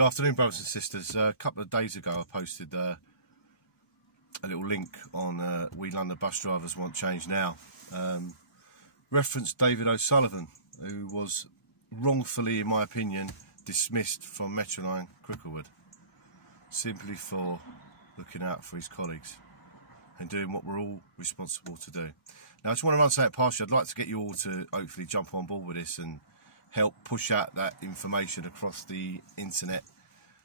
Good afternoon, brothers and sisters. A couple of days ago I posted a little link on We London Bus Drivers Want Change Now. Referenced David O'Sullivan, who was wrongfully, in my opinion, dismissed from Metroline Cricklewood, simply for looking out for his colleagues and doing what we're all responsible to do. Now, I just want to run something past you. I'd like to get you all to hopefully jump on board with this and help push out that information across the internet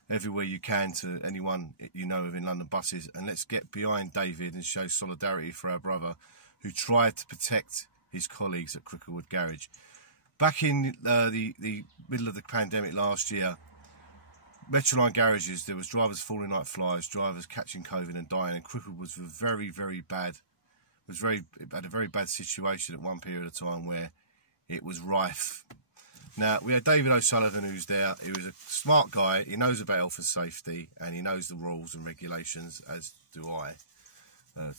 everywhere you can to anyone you know of in London buses, and let's get behind David and show solidarity for our brother who tried to protect his colleagues at Cricklewood Garage. Back in the middle of the pandemic last year, Metroline garages, there was drivers falling like flies, drivers catching COVID and dying, and Cricklewood was very, very bad. Had a very bad situation at one period of time where it was rife. Now, we had David O'Sullivan who's there. He was a smart guy. He knows about health and safety, and he knows the rules and regulations, as do I,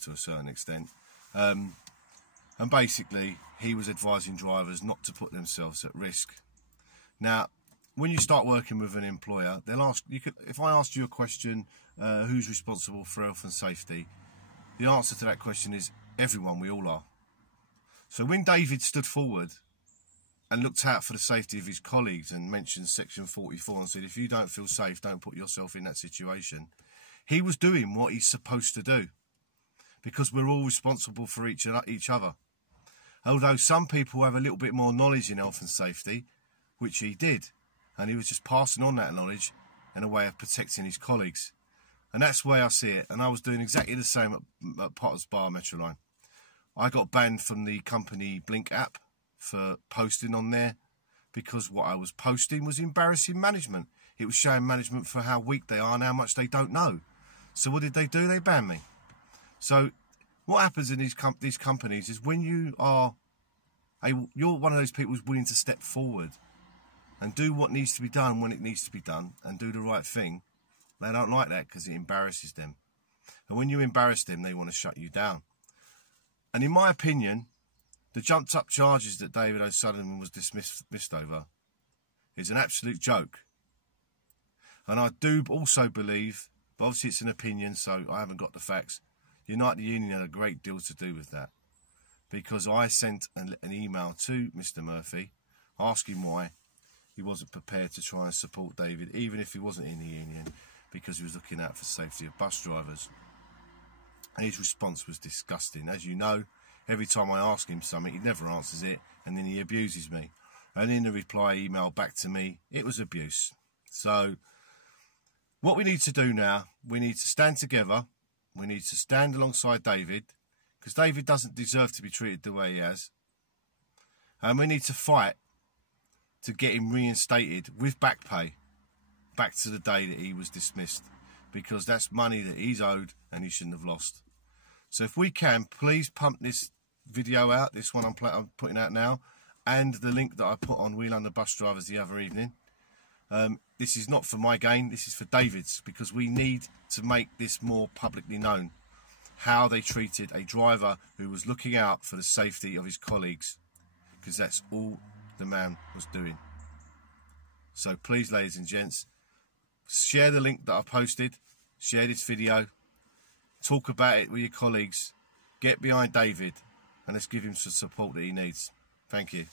to a certain extent. And basically, he was advising drivers not to put themselves at risk. Now, when you start working with an employer, they'll ask you. If I asked you a question, who's responsible for health and safety? The answer to that question is everyone. We all are. So when David stood forward and looked out for the safety of his colleagues and mentioned Section 44 and said, if you don't feel safe, don't put yourself in that situation, he was doing what he's supposed to do, because we're all responsible for each other. Although some people have a little bit more knowledge in health and safety, which he did, and he was just passing on that knowledge in a way of protecting his colleagues. And that's the way I see it. And I was doing exactly the same at Potter's Bar Metroline. I got banned from the company Blink app for posting on there because what I was posting was embarrassing management. It was showing management for how weak they are and how much they don't know. So what did they do? They banned me. So what happens in these companies is when you're one of those people who's willing to step forward and do what needs to be done when it needs to be done and do the right thing, they don't like that because it embarrasses them. And when you embarrass them, they want to shut you down. And in my opinion, the jumped up charges that David O'Sullivan was dismissed over is an absolute joke. And I do also believe, but obviously it's an opinion, so I haven't got the facts, United Union had a great deal to do with that. Because I sent an email to Mr. Murphy asking why he wasn't prepared to try and support David, even if he wasn't in the union, because he was looking out for the safety of bus drivers. And his response was disgusting. As you know, every time I ask him something, he never answers it, and then he abuses me. And in the reply email back to me, it was abuse. So what we need to do now, we need to stand together. We need to stand alongside David, because David doesn't deserve to be treated the way he has. And we need to fight to get him reinstated with back pay back to the day that he was dismissed, because that's money that he's owed and he shouldn't have lost. So if we can, please pump this video out, this one I'm putting out now, and the link that I put on We London Bus Drivers the other evening. This is not for my gain, this is for David's, because we need to make this more publicly known, how they treated a driver who was looking out for the safety of his colleagues, because that's all the man was doing. So please, ladies and gents, share the link that I posted, share this video, talk about it with your colleagues, get behind David, and let's give him some support that he needs. Thank you.